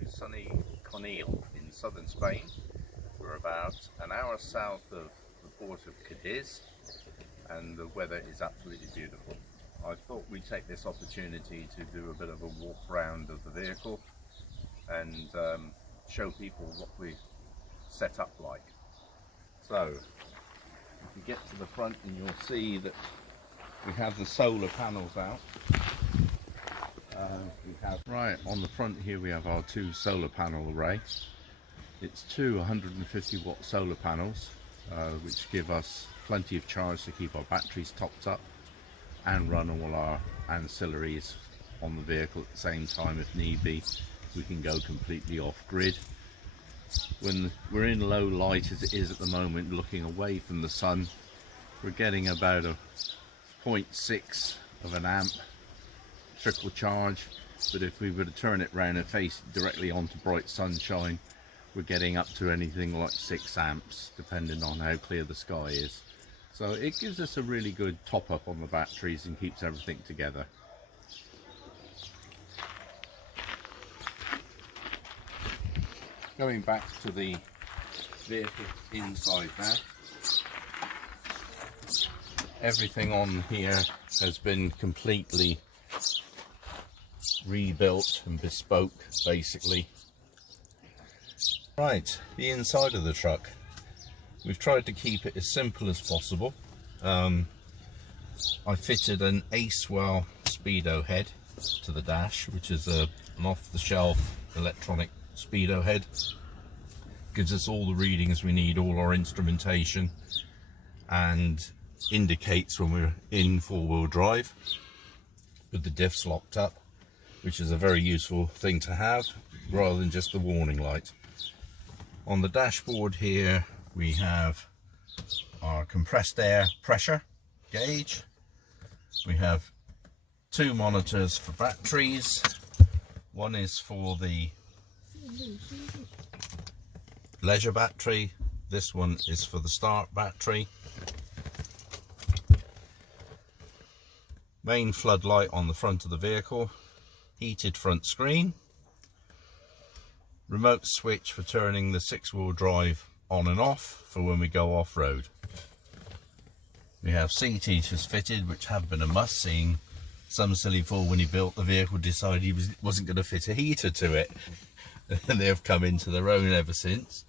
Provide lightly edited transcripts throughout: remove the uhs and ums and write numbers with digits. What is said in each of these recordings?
to sunny Conil in southern Spain. We're about an hour south of the port of Cadiz and the weather is absolutely beautiful. I thought we'd take this opportunity to do a bit of a walk round of the vehicle and show people what we set up like. So if you get to the front and you'll see that we have the solar panels out. Right on the front here we have our two solar panel array. It's two 150 watt solar panels which give us plenty of charge to keep our batteries topped up and run all our ancillaries on the vehicle at the same time. If need be, we can go completely off grid. When we're in low light as it is at the moment, looking away from the sun, we're getting about a 0.6 of an amp trickle charge, but if we were to turn it round and face it directly onto bright sunshine, we're getting up to anything like 6 amps depending on how clear the sky is. So it gives us a really good top up on the batteries and keeps everything together. Going back to the vehicle inside now, everything on here has been completely rebuilt and bespoke basically. Right, the inside of the truck, we've tried to keep it as simple as possible. I fitted an Acewell speedo head to the dash, which is an off-the-shelf electronic speedo head. Gives us all the readings we need, all our instrumentation, and indicates when we're in four-wheel drive with the diffs locked up, which is a very useful thing to have rather than just the warning light. On the dashboard here we have our compressed air pressure gauge. We have two monitors for batteries. One is for the leisure battery, this one is for the start battery. Main floodlight on the front of the vehicle, heated front screen, remote switch for turning the 6-wheel drive on and off for when we go off-road. We have seat heaters fitted, which have been a must, seeing some silly fool when he built the vehicle decided he wasn't going to fit a heater to it. And they've come into their own ever since.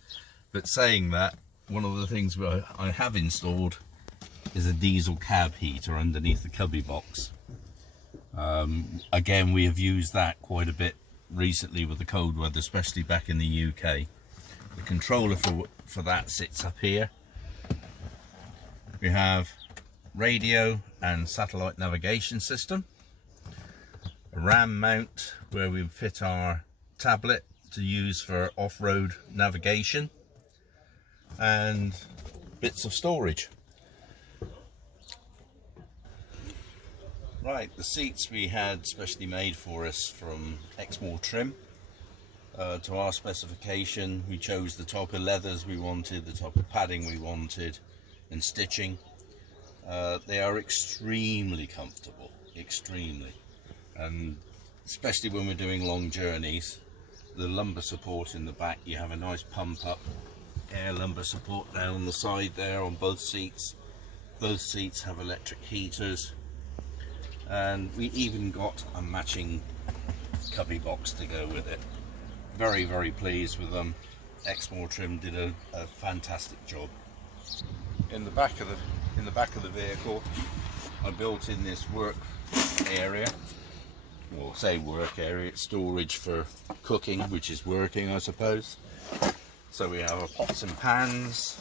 But saying that, one of the things I have installed is a diesel cab heater underneath the cubby box. Again, we have used that quite a bit recently with the cold weather, especially back in the UK. The controller for that sits up here. We have radio and satellite navigation system, a RAM mount where we fit our tablet to use for off-road navigation, and bits of storage. Right, the seats we had specially made for us from Exmoor trim. To our specification, we chose the type of leathers we wanted, the type of padding we wanted, and stitching. They are extremely comfortable, extremely, and especially when we're doing long journeys. The lumbar support in the back, you have a nice pump up air lumbar support down the side there on both seats. Both seats have electric heaters, and we even got a matching cubby box to go with it. Very, very pleased with them. Exmoor trim did a fantastic job. In the back of the vehicle, I built in this work area. Well, say work area, it's storage for cooking, which is working, I suppose. So we have our pots and pans,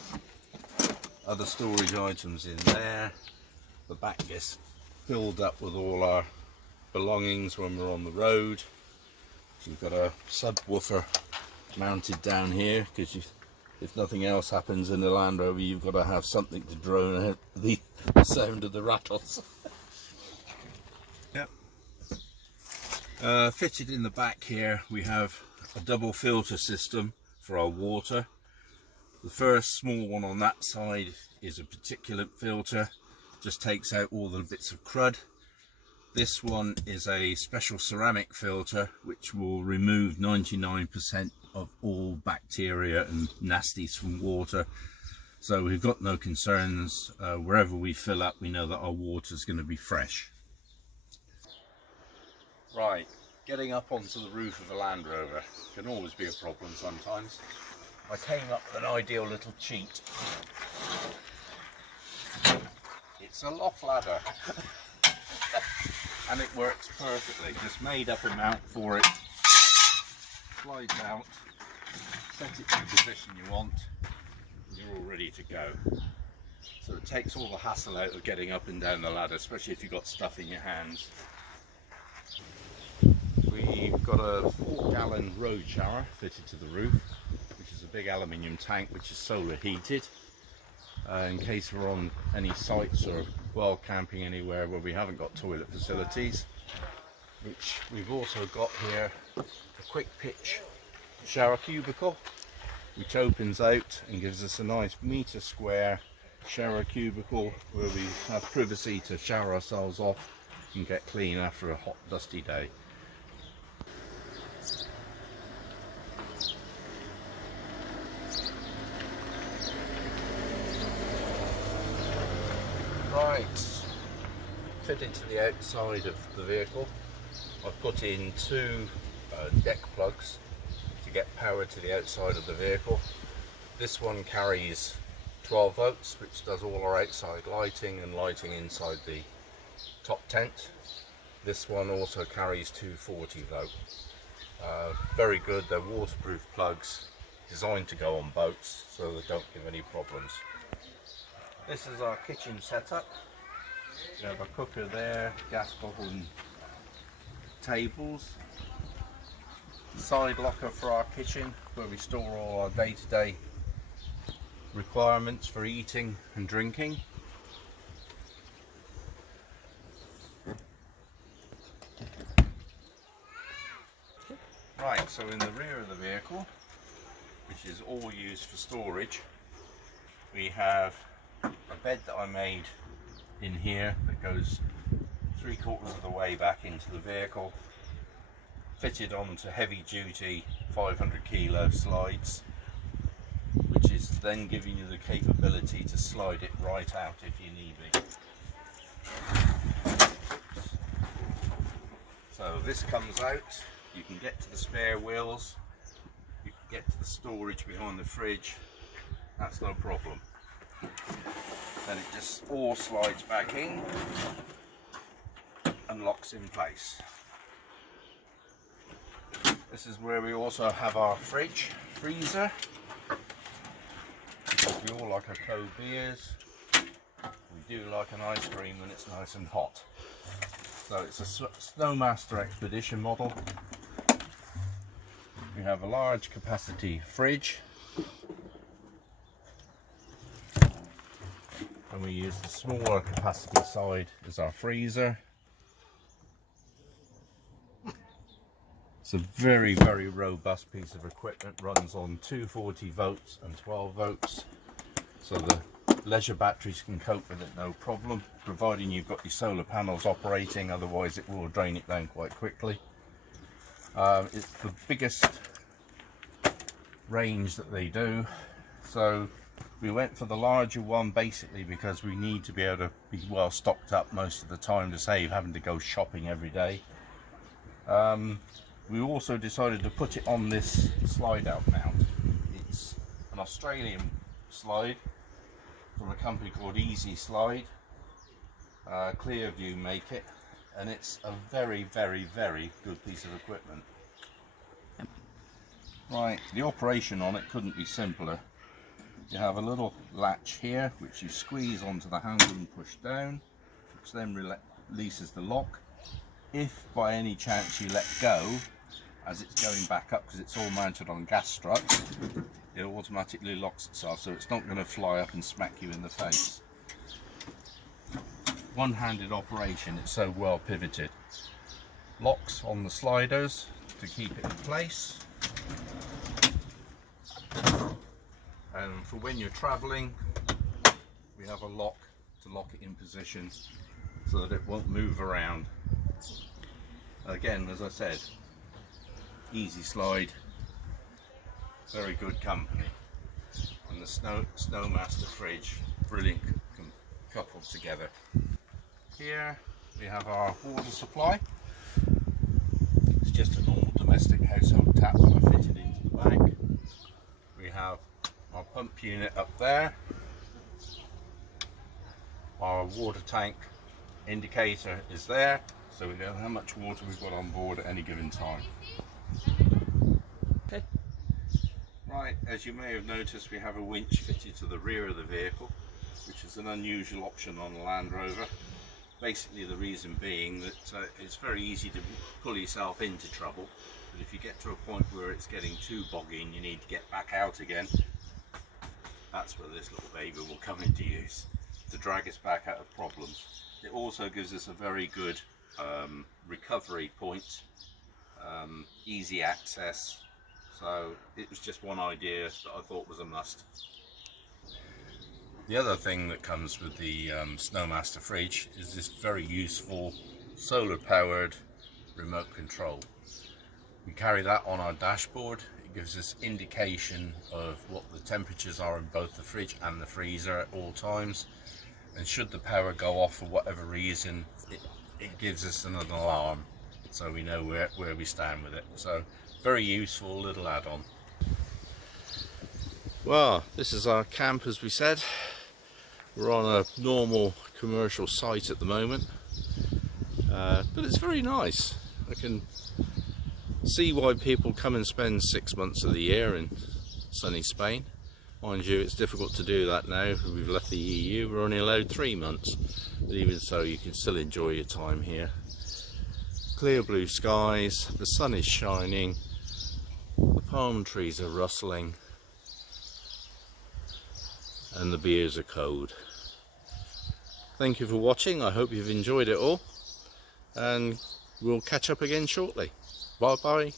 other storage items in there. The back gets filled up with all our belongings when we're on the road. We've got a subwoofer mounted down here because if nothing else happens in the Land Rover, you've got to have something to drone out the sound of the rattles. Yep. Fitted in the back here we have a double filter system for our water. The first small one on that side is a particulate filter, just takes out all the bits of crud. This one is a special ceramic filter which will remove 99% of all bacteria and nasties from water. So we've got no concerns. Wherever we fill up, we know that our water is going to be fresh. Right, getting up onto the roof of a Land Rover can always be a problem sometimes. I came up with an ideal little cheat. It's a loft ladder. And it works perfectly. Just made up a mount for it. Slides out, set it to the position you want, and you're all ready to go. So it takes all the hassle out of getting up and down the ladder, especially if you've got stuff in your hands. We've got a 4-gallon road shower fitted to the roof, which is a big aluminium tank which is solar heated. In case we're on any sites or while camping anywhere where we haven't got toilet facilities. Which we've also got here a quick pitch shower cubicle which opens out and gives us a nice metre square shower cubicle where we have privacy to shower ourselves off and get clean after a hot dusty day. Right, fitted to the outside of the vehicle, I've put in 2 deck plugs to get power to the outside of the vehicle. This one carries 12 volts, which does all our outside lighting and lighting inside the top tent. This one also carries 2 40 volt. Very good, they're waterproof plugs, designed to go on boats so they don't give any problems. This is our kitchen setup. We have a cooker there, gas bottle and tables. Side locker for our kitchen where we store all our day-to-day requirements for eating and drinking. Right, so in the rear of the vehicle, which is all used for storage, we have a bed that I made in here that goes 3/4 of the way back into the vehicle, fitted onto heavy duty 500 kilo slides, which is then giving you the capability to slide it right out if you need be. So this comes out, you can get to the spare wheels, you can get to the storage behind the fridge, that's no problem. Then it just all slides back in and locks in place. This is where we also have our freezer. Because we all like our cold beers. We do like an ice cream when it's nice and hot. So it's a Snowmaster Expedition model. We have a large capacity fridge. And we use the smaller capacity side as our freezer. It's a very, very robust piece of equipment, runs on 240 volts and 12 volts. So the leisure batteries can cope with it no problem, providing you've got your solar panels operating, otherwise it will drain it down quite quickly. It's the biggest range that they do. So we went for the larger one basically because we need to be able to be well stocked up most of the time to save having to go shopping every day. We also decided to put it on this slide out mount. It's an Australian slide from a company called Easy Slide. Clearview make it, and it's a very, very, very good piece of equipment. Right, the operation on it couldn't be simpler. You have a little latch here which you squeeze onto the handle and push down, which then releases the lock. If by any chance you let go as it's going back up, because it's all mounted on gas struts, it automatically locks itself, so it's not going to fly up and smack you in the face. One-handed operation, it's so well pivoted. Locks on the sliders to keep it in place. And for when you're traveling, we have a lock to lock it in position so that it won't move around. Again, as I said, easy slide, very good company, and the Snowmaster fridge, brilliant coupled together. Here we have our water supply. It's just a normal domestic household tap that I fitted into the back. We have our pump unit up there. Our water tank indicator is there, so we know how much water we've got on board at any given time. Okay. Right, as you may have noticed, we have a winch fitted to the rear of the vehicle, which is an unusual option on a Land Rover. Basically the reason being that it's very easy to pull yourself into trouble, but if you get to a point where it's getting too boggy and you need to get back out again, that's where this little baby will come into use to drag us back out of problems. It also gives us a very good recovery point, easy access, so it was just one idea that I thought was a must. The other thing that comes with the Snowmaster fridge is this very useful solar powered remote control. We carry that on our dashboard. It gives us indication of what the temperatures are in both the fridge and the freezer at all times, and should the power go off for whatever reason, it gives us an alarm so we know where we stand with it. So very useful little add-on. Well, this is our camp, as we said. We're on a normal commercial site at the moment, but it's very nice. I can see why people come and spend 6 months of the year in sunny Spain. Mind you, it's difficult to do that now. We've left the EU, we're only allowed 3 months, but even so you can still enjoy your time here. Clear blue skies, the sun is shining, the palm trees are rustling, and the beers are cold. Thank you for watching. I hope you've enjoyed it all, and we'll catch up again shortly. Bye bye.